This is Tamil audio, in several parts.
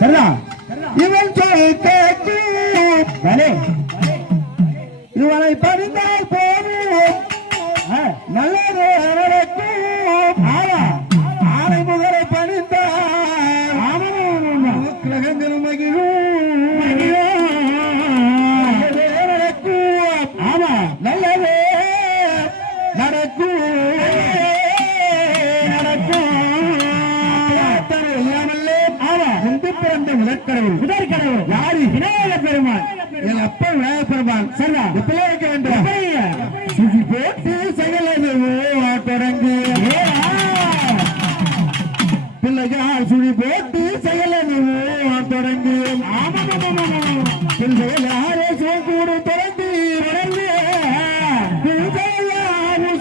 இவன் சொல் கேட்டு இவனை படித்தால் போதும் நல்லது நடக்கும். ஆனை முதலை பணித்தால் கிரகங்கள் மகிழும் நடக்கும். ஆமா நல்லது நடக்கும் நடக்கும். பிறந்த முதற்கடவுள் யாரு? விநாயக பெருமான். என் அப்பா விநாயக பெருமான். சரியா இப்பவே இருக்க வேண்டும். சுசி போட்டு செயலது தொடங்கு பிள்ளைகள் சுழி போட்டு செயலது தொடங்கு. பிள்ளைகள் சிவக்கூடு தொடர்ந்து வளர்ந்து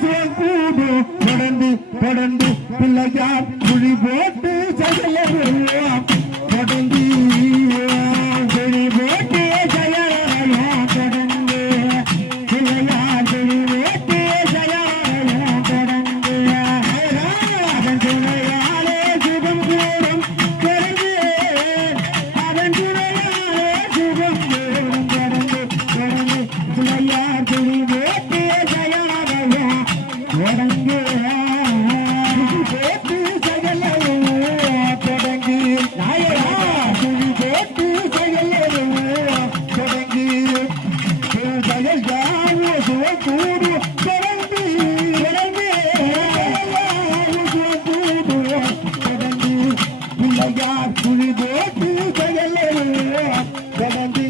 சிவக்கூடு தொடர்ந்து தொடர்ந்து பிள்ளைகள் சுழி போட்டு செயலது தொடங்கி சுழி போட்டு செயலோ தொடங்கு பிள்ளையார் சுழி போட்டு செயலோ தொடங்கு அதன் துணையாலே சுகம் கூடும் தொடர்ந்து அதன் துணையாலே சுகம் கூடும் தொடர்ந்து தொடர்ந்து பிள்ளையார் சுழி போட்டு செயலோ தொடங்கு போட்டு செயலோ தொடங்கி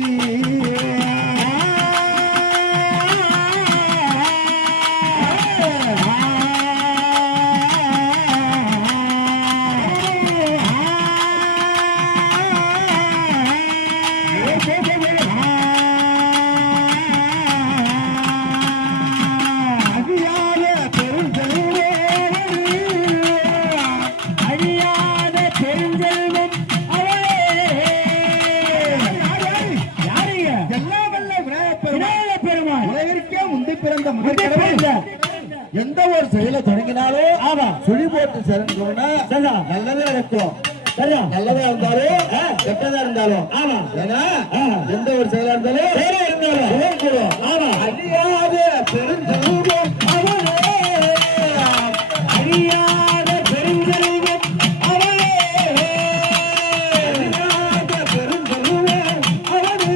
எந்த ஒரு செயலை தொடங்கினாலும் ஆமா சுழி போட்டு சேர்ந்தோம்னா நல்லதே நடக்கும். நல்லதா இருந்தாலும் கெட்டதா இருந்தாலும் ஆமா ஏன்னா எந்த ஒரு செயலா இருந்தாலும் ஆமா அறியாத பெருஞ்செல்வம் அவனே அறியாத பெருஞ்செல்வம் அவனே அறியாத பெருஞ்செல்வம் அவனே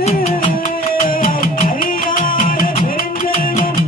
அறியாத பெருஞ்செல்வம்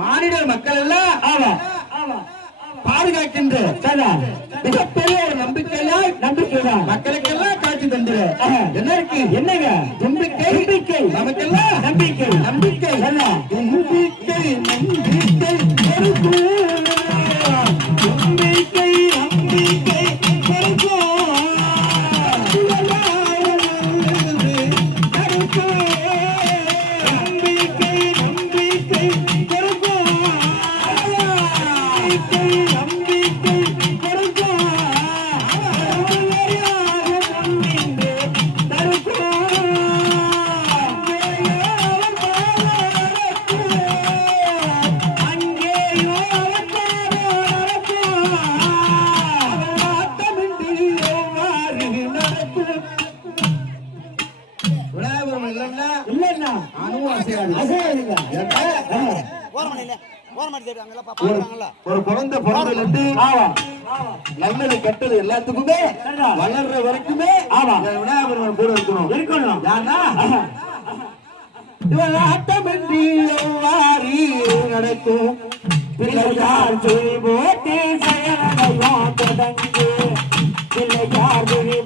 மாநில மக்கள் எல்லாம் பாதுகாக்கின்ற மிகப்பெரிய ஒரு நம்பிக்கைதான் மக்களுக்கெல்லாம் காட்சி தந்து என்ன இருக்கு என்னங்க நம்பிக்கை நமக்கெல்லாம் நம்பிக்கை நம்பிக்கை நம்பிக்கை நம்பிக்கை நம்பிக்கை நம்பிக்கை ஒரு குழந்தை பிறந்ததுல இருந்து நல்லது கெட்டது எல்லாத்துக்குமே வளர்ற வரைக்குமே விநாயகர் கூட இருக்கணும் ஆட்டமின்றி நடக்கும் பிள்ளையார் சுழி போட்டு செயலையும் தொடங்கு பிள்ளையார் சுழி